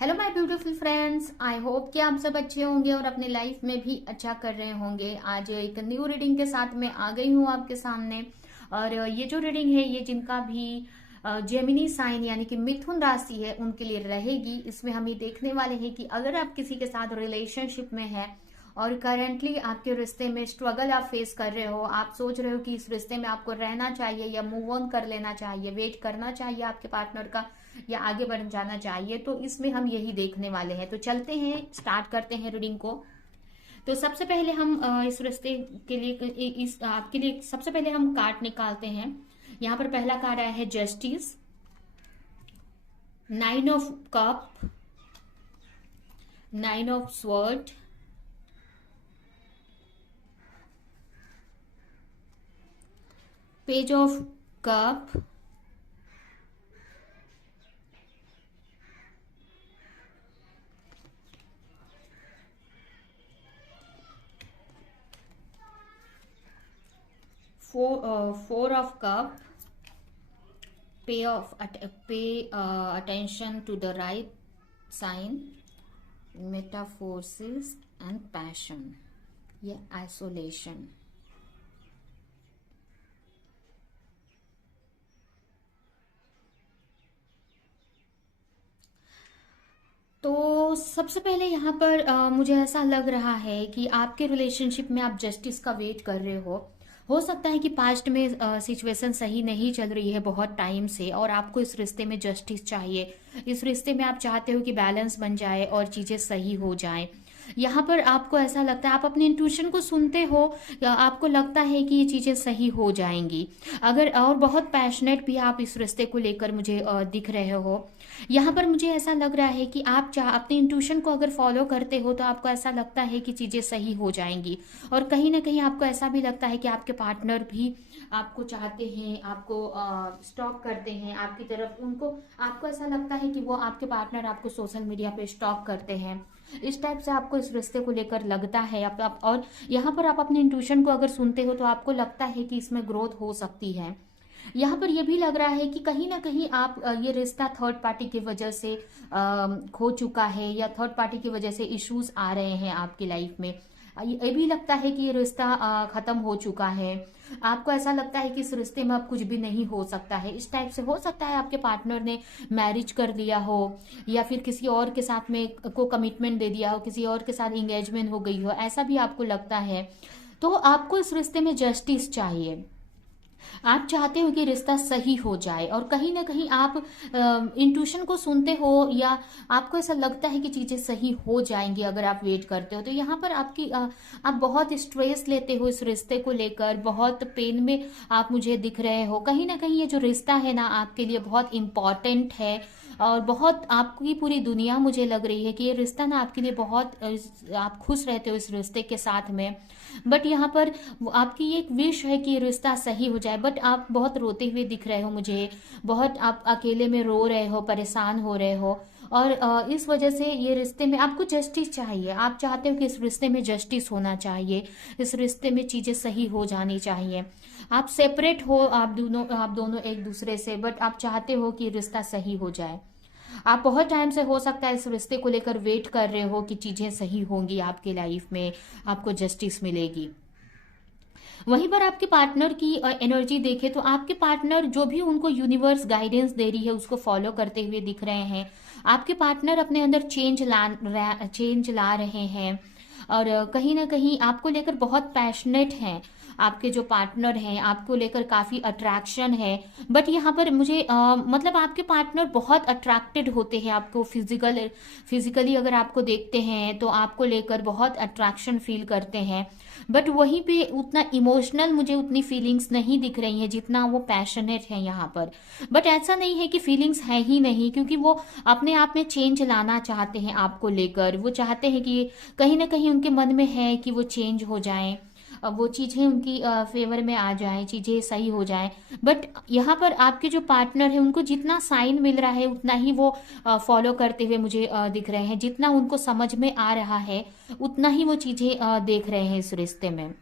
Hello my beautiful friends, I hope कि आप सब अच्छे होंगे और अपने लाइफ में भी अच्छा कर रहे होंगे। आज एक न्यू रीडिंग के साथ मैं आ गई हूँ आपके सामने। और ये जो रीडिंग है ये जिनका भी जेमिनी साइन यानी कि मिथुन राशि है उनके लिए रहेगी। इसमें हम ये देखने वाले हैं कि अगर आप किसी के साथ रिलेशनशिप में हैं और करंटली आपके रिश्ते में स्ट्रगल आप फेस कर रहे हो, आप सोच रहे हो कि इस रिश्ते में आपको रहना चाहिए या मूव ऑन कर लेना चाहिए, वेट करना चाहिए आपके पार्टनर का या आगे बढ़ जाना चाहिए, तो इसमें हम यही देखने वाले हैं। तो चलते हैं, स्टार्ट करते हैं रीडिंग को। तो सबसे पहले हम इस रिश्ते के लिए इस आपके लिए सबसे पहले हम कार्ड निकालते हैं। यहाँ पर पहला कार्ड आया है justice, 9 of cup, 9 of sword, page of cup, four of cup, pay attention to the right sign, metamorphosis and passion, ये आइसोलेशन। तो सबसे पहले यहाँ पर मुझे ऐसा लग रहा है कि आपके रिलेशनशिप में आप जस्टिस का वेट कर रहे हो सकता है कि पास्ट में सिचुएशन सही नहीं चल रही है बहुत टाइम से और आपको इस रिश्ते में जस्टिस चाहिए। इस रिश्ते में आप चाहते हो कि बैलेंस बन जाए और चीज़ें सही हो जाएं। यहाँ पर आपको ऐसा लगता है, आप अपने इंट्यूशन को सुनते हो या आपको लगता है कि ये चीज़ें सही हो जाएंगी। अगर और बहुत पैशनेट भी आप इस रिश्ते को लेकर मुझे दिख रहे हो। यहाँ पर मुझे ऐसा लग रहा है कि आप अपने इंट्यूशन को अगर फॉलो करते हो तो आपको ऐसा लगता है कि चीज़ें सही हो जाएंगी। और कहीं ना कहीं आपको ऐसा भी लगता है कि आपके पार्टनर भी आपको चाहते हैं, आपको स्टॉक करते हैं आपकी तरफ। उनको आपको ऐसा लगता है कि वो आपके पार्टनर आपको सोशल मीडिया पे स्टॉक करते हैं। इस टाइप से आपको इस रिश्ते को लेकर लगता है और यहाँ पर आप अपने इंट्यूशन को अगर सुनते हो तो आपको लगता है कि इसमें ग्रोथ हो सकती है। यहाँ पर यह भी लग रहा है कि कहीं ना कहीं आप ये रिश्ता थर्ड पार्टी की वजह से खो चुका है या थर्ड पार्टी की वजह से इश्यूज आ रहे हैं आपकी लाइफ में। ये भी लगता है कि ये रिश्ता खत्म हो चुका है। आपको ऐसा लगता है कि इस रिश्ते में अब कुछ भी नहीं हो सकता है। इस टाइप से हो सकता है आपके पार्टनर ने मैरिज कर लिया हो या फिर किसी और के साथ में को कमिटमेंट दे दिया हो, किसी और के साथ इंगेजमेंट हो गई हो, ऐसा भी आपको लगता है। तो आपको इस रिश्ते में जस्टिस चाहिए। आप चाहते हो कि रिश्ता सही हो जाए और कहीं ना कहीं आप इंट्यूशन को सुनते हो या आपको ऐसा लगता है कि चीजें सही हो जाएंगी अगर आप वेट करते हो। तो यहाँ पर आप बहुत स्ट्रेस लेते हो इस रिश्ते को लेकर, बहुत पेन में आप मुझे दिख रहे हो। कहीं ना कहीं ये जो रिश्ता है ना आपके लिए बहुत इंपॉर्टेंट है और बहुत आपकी पूरी दुनिया मुझे लग रही है कि ये रिश्ता ना आपके लिए बहुत आप खुश रहते हो इस रिश्ते के साथ में। बट यहाँ पर आपकी एक विश है कि ये रिश्ता सही हो जाए, बट आप बहुत रोते हुए दिख रहे हो मुझे। बहुत आप अकेले में रो रहे हो, परेशान हो रहे हो और इस वजह से ये रिश्ते में आपको जस्टिस चाहिए। आप चाहते हो कि इस रिश्ते में जस्टिस होना चाहिए, इस रिश्ते में चीजें सही हो जानी चाहिए। आप सेपरेट हो, आप दोनों एक दूसरे से, बट आप चाहते हो कि रिश्ता सही हो जाए। आप बहुत टाइम से हो सकता है इस रिश्ते को लेकर वेट कर रहे हो कि चीजें सही होंगी आपके लाइफ में, आपको जस्टिस मिलेगी। वहीं पर आपके पार्टनर की एनर्जी देखें तो आपके पार्टनर जो भी उनको यूनिवर्स गाइडेंस दे रही है उसको फॉलो करते हुए दिख रहे हैं। आपके पार्टनर अपने अंदर चेंज ला रहे हैं और कहीं ना कहीं आपको लेकर बहुत पैशनेट हैं। आपके जो पार्टनर हैं आपको लेकर काफी अट्रैक्शन है। बट यहाँ पर मुझे मतलब आपके पार्टनर बहुत अट्रैक्टेड होते हैं आपको फिजिकली अगर आपको देखते हैं तो आपको लेकर बहुत अट्रैक्शन फील करते हैं। बट वहीं पे उतना इमोशनल मुझे उतनी फीलिंग्स नहीं दिख रही हैं जितना वो पैशनेट है यहाँ पर। बट ऐसा नहीं है कि फीलिंग्स है ही नहीं, क्योंकि वो अपने आप में चेंज लाना चाहते हैं आपको लेकर। वो चाहते हैं कि कहीं ना कहीं उनके मन में है कि वो चेंज हो जाएं, वो चीजें उनकी फेवर में आ जाएं, चीजें सही हो जाएं। बट यहाँ पर आपके जो पार्टनर है उनको जितना साइन मिल रहा है उतना ही वो फॉलो करते हुए मुझे दिख रहे हैं। जितना उनको समझ में आ रहा है उतना ही वो चीजें देख रहे हैं इस रिश्ते में।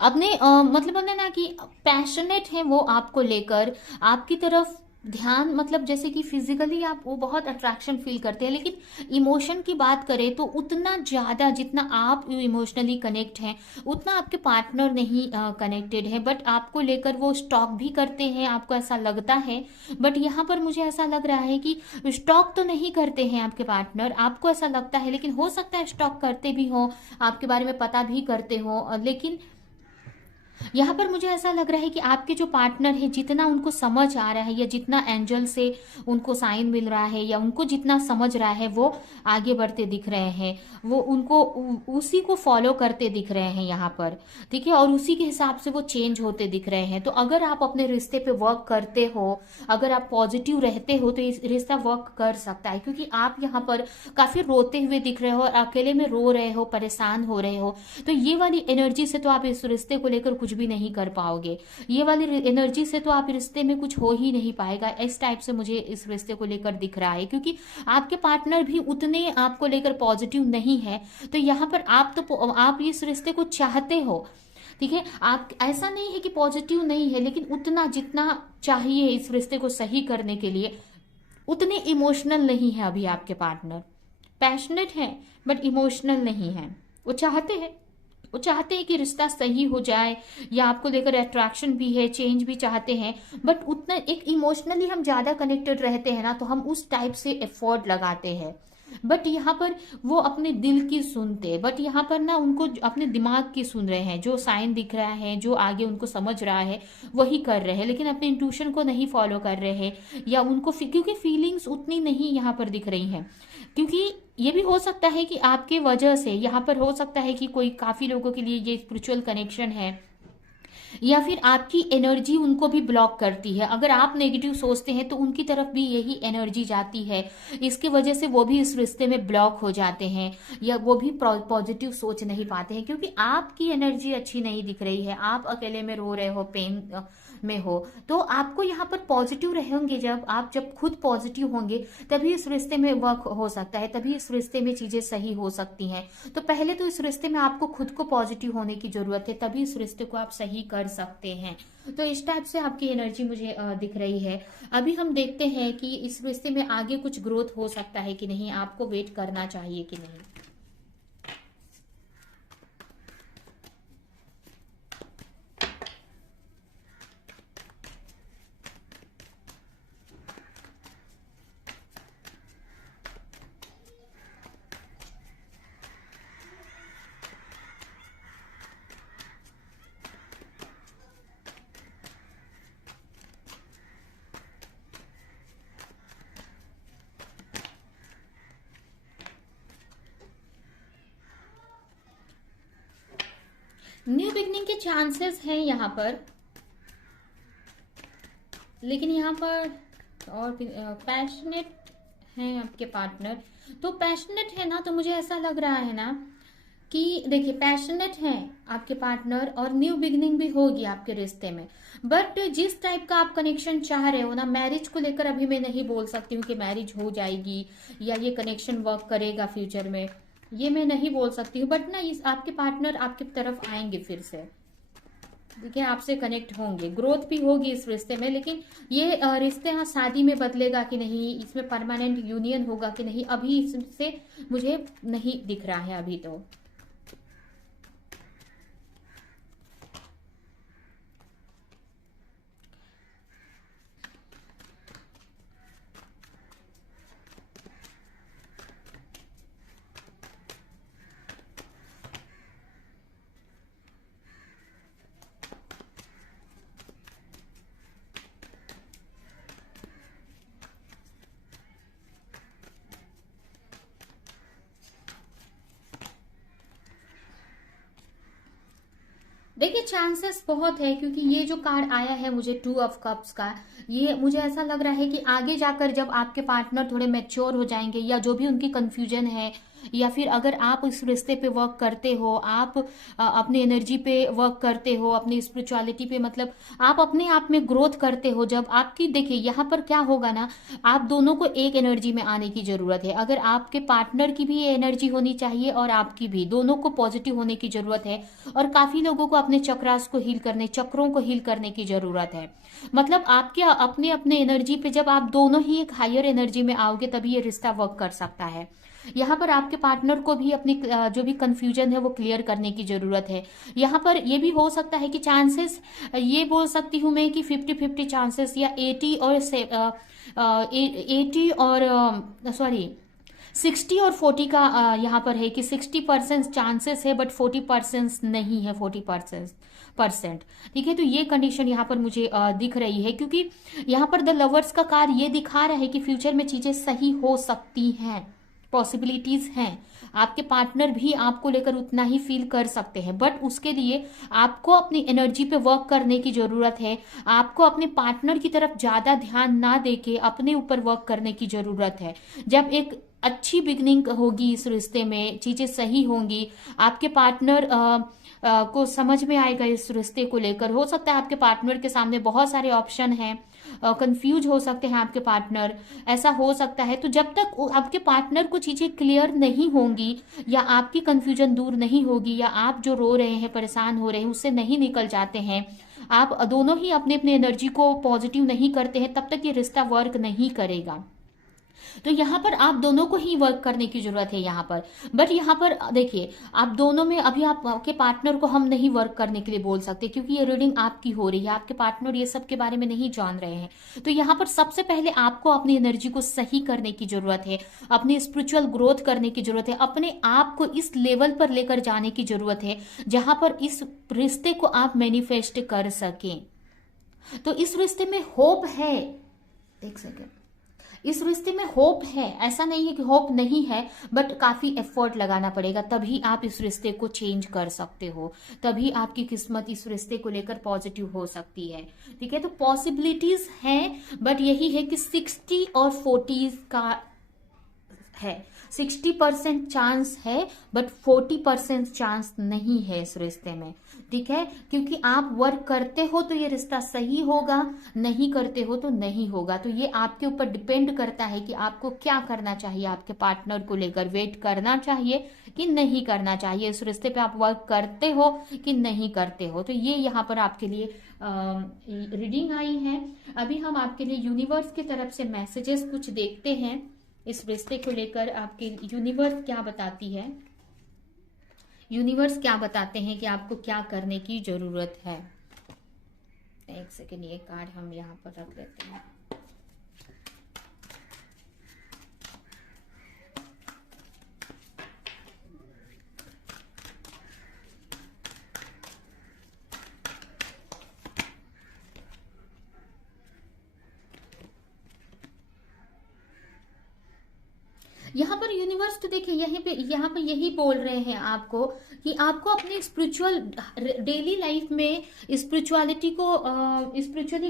अपने मतलब है ना कि पैशनेट है वो आपको लेकर, आपकी तरफ ध्यान मतलब जैसे कि फिजिकली आप वो बहुत अट्रैक्शन फील करते हैं, लेकिन इमोशन की बात करें तो उतना ज़्यादा जितना आप इमोशनली कनेक्ट हैं उतना आपके पार्टनर नहीं कनेक्टेड है, बट आपको लेकर वो स्टॉक भी करते हैं, आपको ऐसा लगता है। बट यहाँ पर मुझे ऐसा लग रहा है कि स्टॉक तो नहीं करते हैं आपके पार्टनर, आपको ऐसा लगता है, लेकिन हो सकता है स्टॉक करते भी हो, आपके बारे में पता भी करते हो, लेकिन यहाँ पर मुझे ऐसा लग रहा है कि आपके जो पार्टनर है जितना उनको समझ आ रहा है या जितना एंजल से उनको साइन मिल रहा है या उनको जितना समझ रहा है वो आगे बढ़ते दिख रहे हैं, वो उनको उसी को फॉलो करते दिख रहे हैं यहाँ पर। ठीक है, और उसी के हिसाब से वो चेंज होते दिख रहे हैं। तो अगर आप अपने रिश्ते पे वर्क करते हो, अगर आप पॉजिटिव रहते हो तो इस रिश्ता वर्क कर सकता है, क्योंकि आप यहाँ पर काफी रोते हुए दिख रहे हो और अकेले में रो रहे हो, परेशान हो रहे हो। तो ये वाली एनर्जी से तो आप इस रिश्ते को लेकर कुछ भी नहीं कर पाओगे, ये वाली एनर्जी से तो आप रिश्ते में कुछ हो ही नहीं पाएगा, इस टाइप से मुझे इस रिश्ते को लेकर दिख रहा है। क्योंकि आपके पार्टनर भी उतने आपको लेकर पॉजिटिव नहीं है। तो यहाँ पर आप इस रिश्ते को चाहते हो, ठीक है, आप ऐसा नहीं है कि पॉजिटिव नहीं है, लेकिन उतना जितना चाहिए इस रिश्ते को सही करने के लिए उतने इमोशनल नहीं है अभी आपके पार्टनर। पैशनेट है बट इमोशनल नहीं है। वो चाहते हैं, वो चाहते हैं कि रिश्ता सही हो जाए, या आपको लेकर अट्रैक्शन भी है, चेंज भी चाहते हैं, बट उतना एक इमोशनली हम ज्यादा कनेक्टेड रहते हैं ना, तो हम उस टाइप से एफर्ट लगाते हैं। बट यहाँ पर वो अपने दिल की सुनते, बट यहाँ पर ना उनको अपने दिमाग की सुन रहे हैं, जो साइन दिख रहा है, जो आगे उनको समझ रहा है वही कर रहे हैं, लेकिन अपने इंट्यूशन को नहीं फॉलो कर रहे हैं, या उनको क्योंकि फीलिंग्स उतनी नहीं यहाँ पर दिख रही हैं। क्योंकि ये भी हो सकता है कि आपके वजह से यहाँ पर हो सकता है कि कोई काफी लोगों के लिए ये स्पिरिचुअल कनेक्शन है, या फिर आपकी एनर्जी उनको भी ब्लॉक करती है। अगर आप नेगेटिव सोचते हैं तो उनकी तरफ भी यही एनर्जी जाती है, इसके वजह से वो भी इस रिश्ते में ब्लॉक हो जाते हैं, या वो भी पॉजिटिव सोच नहीं पाते हैं, क्योंकि आपकी एनर्जी अच्छी नहीं दिख रही है, आप अकेले में रो रहे हो, पेन में हो। तो आपको यहाँ पर पॉजिटिव रहेंगे, जब खुद पॉजिटिव होंगे तभी इस रिश्ते में वर्क हो सकता है, तभी इस रिश्ते में चीजें सही हो सकती हैं। तो पहले तो इस रिश्ते में आपको खुद को पॉजिटिव होने की जरूरत है, तभी इस रिश्ते को आप सही कर सकते हैं। तो इस टाइप से आपकी एनर्जी मुझे दिख रही है। अभी हम देखते हैं कि इस रिश्ते में आगे कुछ ग्रोथ हो सकता है कि नहीं, आपको वेट करना चाहिए कि नहीं। न्यू बिगनिंग के चांसेस हैं यहाँ पर, लेकिन यहाँ पर और पैशनेट हैं आपके पार्टनर। तो पैशनेट है ना, तो मुझे ऐसा लग रहा है ना कि देखिए पैशनेट हैं आपके पार्टनर और न्यू बिगनिंग भी होगी आपके रिश्ते में। बट जिस टाइप का आप कनेक्शन चाह रहे हो ना, मैरिज को लेकर अभी मैं नहीं बोल सकती हूँ कि मैरिज हो जाएगी या ये कनेक्शन वर्क करेगा फ्यूचर में, ये मैं नहीं बोल सकती हूँ। बट ना इस आपके पार्टनर आपकी तरफ आएंगे फिर से, देखिए आपसे कनेक्ट होंगे, ग्रोथ भी होगी इस रिश्ते में। लेकिन ये रिश्ते यहाँ शादी में बदलेगा कि नहीं, इसमें परमानेंट यूनियन होगा कि नहीं, अभी इससे मुझे नहीं दिख रहा है अभी तो। देखिए चांसेस बहुत है, क्योंकि ये जो कार्ड आया है मुझे 2 ऑफ कप्स का, ये मुझे ऐसा लग रहा है कि आगे जाकर जब आपके पार्टनर थोड़े मैच्योर हो जाएंगे, या जो भी उनकी कंफ्यूजन है, या फिर अगर आप इस रिश्ते पे वर्क करते हो, आप अपनी एनर्जी पे वर्क करते हो, अपनी स्पिरिचुअलिटी पे, मतलब आप अपने आप में ग्रोथ करते हो, जब आपकी देखिए यहाँ पर क्या होगा ना, आप दोनों को एक एनर्जी में आने की जरूरत है। अगर आपके पार्टनर की भी ये एनर्जी होनी चाहिए और आपकी भी, दोनों को पॉजिटिव होने की जरूरत है। और काफी लोगों को अपने चक्रास को हील करने, चक्रों को हील करने की जरूरत है। मतलब आपके अपने अपने एनर्जी पे जब आप दोनों ही एक हायर एनर्जी में आओगे तभी ये रिश्ता वर्क कर सकता है। यहाँ पर आपके पार्टनर को भी अपनी जो भी कंफ्यूजन है वो क्लियर करने की जरूरत है। यहाँ पर ये भी हो सकता है कि चांसेस, ये बोल सकती हूँ मैं कि 50-50 चांसेस या 60 और 40 का यहाँ पर है कि 60% चांसेस है बट 40% नहीं है, 40%। ठीक है, तो ये कंडीशन यहाँ पर मुझे दिख रही है, क्योंकि यहाँ पर द लवर्स का कार्ड ये दिखा रहा है कि फ्यूचर में चीजें सही हो सकती हैं, पॉसिबिलिटीज हैं। आपके पार्टनर भी आपको लेकर उतना ही फील कर सकते हैं, बट उसके लिए आपको अपनी एनर्जी पे वर्क करने की जरूरत है। आपको अपने पार्टनर की तरफ ज्यादा ध्यान ना देके अपने ऊपर वर्क करने की जरूरत है। जब एक अच्छी बिगनिंग होगी इस रिश्ते में, चीजें सही होंगी, आपके पार्टनर को समझ में आएगा इस रिश्ते को लेकर। हो सकता है आपके पार्टनर के सामने बहुत सारे ऑप्शन हैं, कंफ्यूज हो सकते हैं आपके पार्टनर, ऐसा हो सकता है। तो जब तक आपके पार्टनर को चीजें क्लियर नहीं होंगी या आपकी कंफ्यूजन दूर नहीं होगी या आप जो रो रहे हैं, परेशान हो रहे हैं, उससे नहीं निकल जाते हैं, आप दोनों ही अपने अपने एनर्जी को पॉजिटिव नहीं करते हैं, तब तक ये रिश्ता वर्क नहीं करेगा। तो यहाँ पर आप दोनों को ही वर्क करने की जरूरत है यहाँ पर। बट यहाँ पर देखिए, आप दोनों में अभी आपके पार्टनर को हम नहीं वर्क करने के लिए बोल सकते, क्योंकि ये रीडिंग आपकी हो रही है, आपके पार्टनर ये सब के बारे में नहीं जान रहे हैं। तो यहाँ पर सबसे पहले आपको अपनी एनर्जी को सही करने की जरूरत है, अपनी स्पिरिचुअल ग्रोथ करने की जरूरत है, अपने आप को इस लेवल पर लेकर जाने की जरूरत है जहां पर इस रिश्ते को आप मैनिफेस्ट कर सकें। तो इस रिश्ते में होप है, देख सके, इस रिश्ते में होप है, ऐसा नहीं है कि होप नहीं है, बट काफी एफर्ट लगाना पड़ेगा, तभी आप इस रिश्ते को चेंज कर सकते हो, तभी आपकी किस्मत इस रिश्ते को लेकर पॉजिटिव हो सकती है। ठीक है, तो पॉसिबिलिटीज हैं, बट यही है कि 60 और 40 का है, 60% चांस है बट 40% चांस नहीं है इस रिश्ते में। ठीक है, क्योंकि आप वर्क करते हो तो ये रिश्ता सही होगा, नहीं करते हो तो नहीं होगा। तो ये आपके ऊपर डिपेंड करता है कि आपको क्या करना चाहिए, आपके पार्टनर को लेकर वेट करना चाहिए कि नहीं करना चाहिए, इस रिश्ते पे आप वर्क करते हो कि नहीं करते हो। तो ये यहाँ पर आपके लिए रीडिंग आई है। अभी हम आपके लिए यूनिवर्स की तरफ से मैसेजेस कुछ देखते हैं, इस रिश्ते को लेकर आपके यूनिवर्स क्या बताती है, यूनिवर्स क्या बताते हैं कि आपको क्या करने की जरूरत है। एक सेकेंड, ये कार्ड हम यहाँ पर रख लेते हैं। यहाँ पर यूनिवर्स तो देखिए यहाँ पे यही बोल रहे हैं आपको कि आपको अपने स्पिरिचुअल डेली लाइफ में स्पिरिचुअली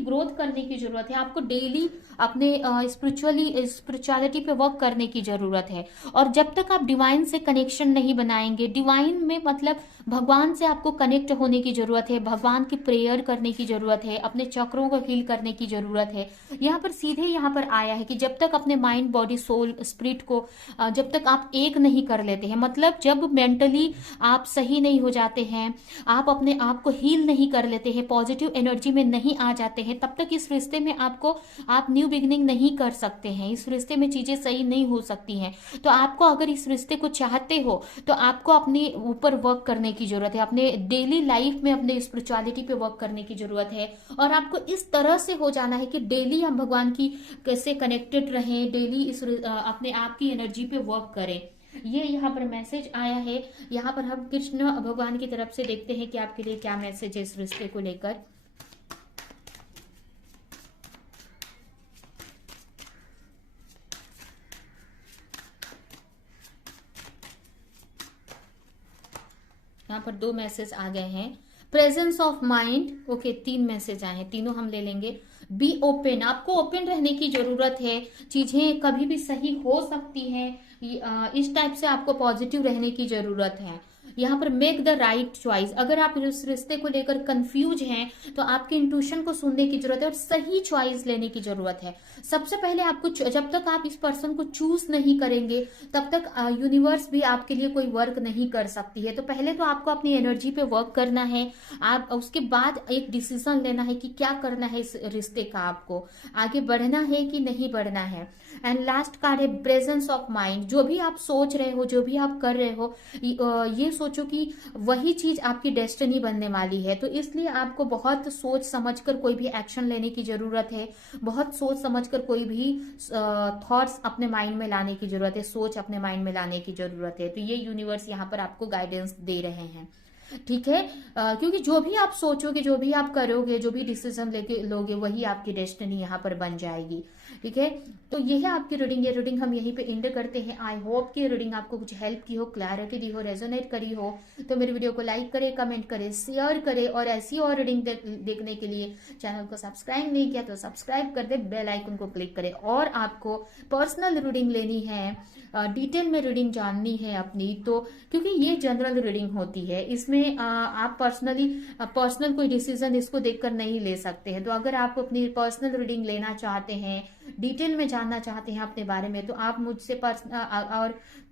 ग्रोथ करने की जरूरत है। आपको डेली अपने स्पिरिचुअलिटी पे वर्क करने की जरूरत है। और जब तक आप डिवाइन से कनेक्शन नहीं बनाएंगे, डिवाइन में मतलब भगवान से आपको कनेक्ट होने की जरूरत है, भगवान की प्रेयर करने की जरूरत है, अपने चक्रों को हील करने की जरूरत है। यहाँ पर सीधे यहाँ पर आया है कि जब तक अपने माइंड, बॉडी, सोल, स्पिरिट को जब तक आप एक नहीं कर लेते हैं, मतलब जब मेंटली आप सही नहीं हो जाते हैं, आप अपने आप को हील नहीं कर लेते हैं, पॉजिटिव एनर्जी में नहीं आ जाते हैं, तब तक इस रिश्ते में आप न्यू बिगिनिंग नहीं कर सकते हैं। इस रिश्ते में चीजें सही नहीं हो सकती हैं। तो आपको अगर इस रिश्ते को चाहते हो तो आपको अपने ऊपर वर्क करने की जरूरत है, अपने डेली लाइफ में अपने स्पिरिचुअलिटी पे वर्क करने की जरूरत है। और आपको इस तरह से हो जाना है कि डेली हम भगवान की कैसे कनेक्टेड रहें, डेली इस अपने आप की एनर्जी पे वर्क करें। ये यहाँ पर मैसेज आया है। यहाँ पर हम कृष्ण भगवान की तरफ से देखते हैं कि आपके लिए क्या मैसेज है इस रिश्ते को लेकर। यहाँ पर 2 मैसेज आ गए हैं। Presence of mind, okay 3 message आए हैं, तीनों हम ले लेंगे। बी ओपन, आपको ओपन रहने की जरूरत है, चीजें कभी भी सही हो सकती हैं, इस टाइप से आपको पॉजिटिव रहने की जरूरत है। यहाँ पर मेक द राइट चॉइस। अगर आप इस रिश्ते को लेकर कंफ्यूज हैं तो आपके इंट्यूशन को सुनने की जरूरत है और सही चॉइस लेने की जरूरत है। सबसे पहले आपको, जब तक आप इस पर्सन को चूज नहीं करेंगे तब तक यूनिवर्स भी आपके लिए कोई वर्क नहीं कर सकती है। तो पहले तो आपको अपनी एनर्जी पे वर्क करना है, आप उसके बाद एक डिसीजन लेना है कि क्या करना है इस रिश्ते का, आपको आगे बढ़ना है कि नहीं बढ़ना है। एंड लास्ट कार्ड है प्रेजेंस ऑफ माइंड। जो भी आप सोच रहे हो, जो भी आप कर रहे हो, ये सोचो कि वही चीज आपकी डेस्टिनी बनने वाली है। तो इसलिए आपको बहुत सोच समझकर कोई भी एक्शन लेने की जरूरत है, बहुत सोच समझकर कोई भी थॉट्स अपने माइंड में लाने की जरूरत है, सोच अपने माइंड में लाने की जरूरत है। तो ये यूनिवर्स यहाँ पर आपको गाइडेंस दे रहे हैं, ठीक है। क्योंकि जो भी आप सोचोगे, जो भी आप करोगे, जो भी डिसीजन लेके लोगे, वही आपकी डेस्टिनी यहाँ पर बन जाएगी, ठीक है। तो ये है आपकी रीडिंग। ये रीडिंग हम यहीं पे एंड करते हैं। आई होप कि रीडिंग आपको कुछ हेल्प की हो, क्लैरिटी दी हो, रेजोनेट करी हो। तो मेरे वीडियो को लाइक करे, कमेंट करे, शेयर करे, और ऐसी और रीडिंग देखने के लिए चैनल को सब्सक्राइब नहीं किया तो सब्सक्राइब कर दे, बेल आइकन को क्लिक करे। और आपको पर्सनल रीडिंग लेनी है, डिटेल में रीडिंग जाननी है अपनी, तो क्योंकि ये जनरल रीडिंग होती है, इसमें आप पर्सनल कोई डिसीजन इसको देखकर नहीं ले सकते हैं। तो अगर आप अपनी पर्सनल रीडिंग लेना चाहते हैं, डिटेल में जानना चाहते हैं अपने बारे में, तो आप मुझसे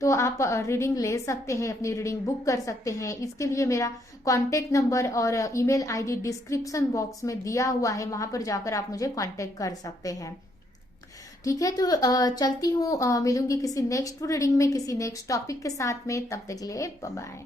आप रीडिंग ले सकते हैं, अपनी रीडिंग बुक कर सकते हैं। इसके लिए मेरा कॉन्टेक्ट नंबर और ईमेल आईडी डिस्क्रिप्शन बॉक्स में दिया हुआ है, वहां पर जाकर आप मुझे कॉन्टेक्ट कर सकते हैं, ठीक है। तो चलती हूँ, मिलूंगी किसी नेक्स्ट रीडिंग में, किसी नेक्स्ट टॉपिक के साथ में। तब तक के लिए बाय बाय।